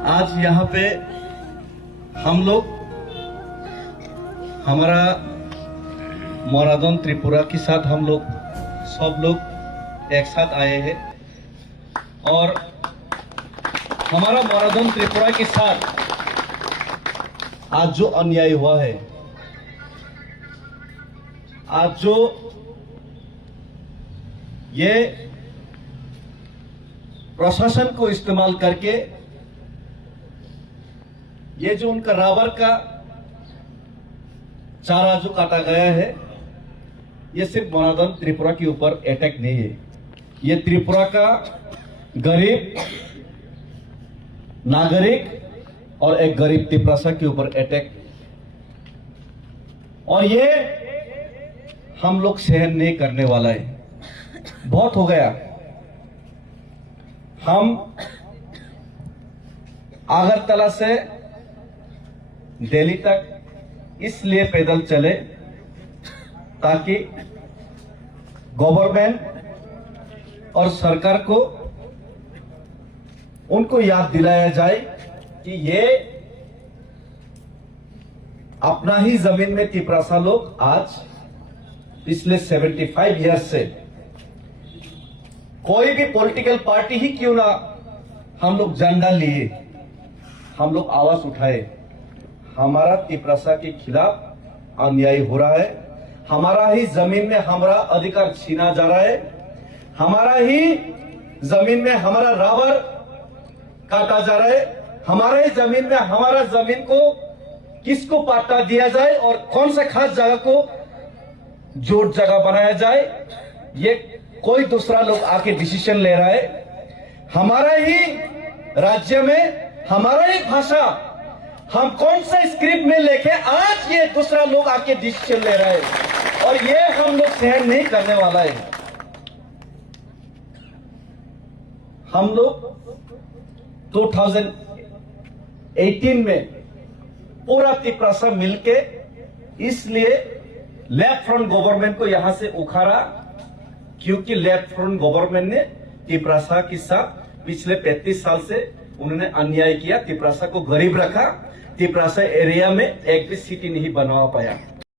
आज यहाँ पे हम लोग हमारा मोरादन त्रिपुरा के साथ हम लोग सब लोग एक साथ आए हैं और हमारा मोरादन त्रिपुरा के साथ आज जो अन्याय हुआ है, आज जो ये प्रशासन को इस्तेमाल करके ये जो उनका राबर का चारा जो काटा गया है, ये सिर्फ मोरादन त्रिपुरा के ऊपर अटैक नहीं है, ये त्रिपुरा का गरीब नागरिक और एक गरीब तिपरासा के ऊपर अटैक, और ये हम लोग सहन नहीं करने वाला है। बहुत हो गया। हम अगरतला से दिल्ली तक इसलिए पैदल चले ताकि गवर्नमेंट और सरकार को उनको याद दिलाया जाए कि ये अपना ही जमीन में तिपरासा लोग आज पिछले 75 ईयर्स से कोई भी पॉलिटिकल पार्टी ही क्यों ना हम लोग झंडा लिए, हम लोग आवाज उठाए, हमारा तिपरासा के खिलाफ अन्याय हो रहा है, हमारा ही जमीन में हमारा अधिकार छीना जा रहा है, हमारा ही जमीन में हमारा राबर काटा जा रहा है, हमारे ही जमीन में हमारा जमीन को किसको पट्टा दिया जाए और कौन सा खास जगह को जोड़ जगह बनाया जाए, ये कोई दूसरा लोग आके डिसीजन ले रहा है। हमारा ही राज्य में हमारा ही भाषा हम कौन सा स्क्रिप्ट में लेके आज ये दूसरा लोग आके डिसीजन ले रहा है, और ये हम लोग सहन नहीं करने वाला है। हम लोग 2018 में पूरा तिपरासा मिलके इसलिए लेफ्ट फ्रंट गवर्नमेंट को यहां से उखाड़ा, क्योंकि लेफ्ट फ्रंट गवर्नमेंट ने तिपरासा के साथ पिछले 35 साल से उन्होंने अन्याय किया, तिपरासा को गरीब रखा, तिपरासा एरिया में एक भी सिटी नहीं बनवा पाया।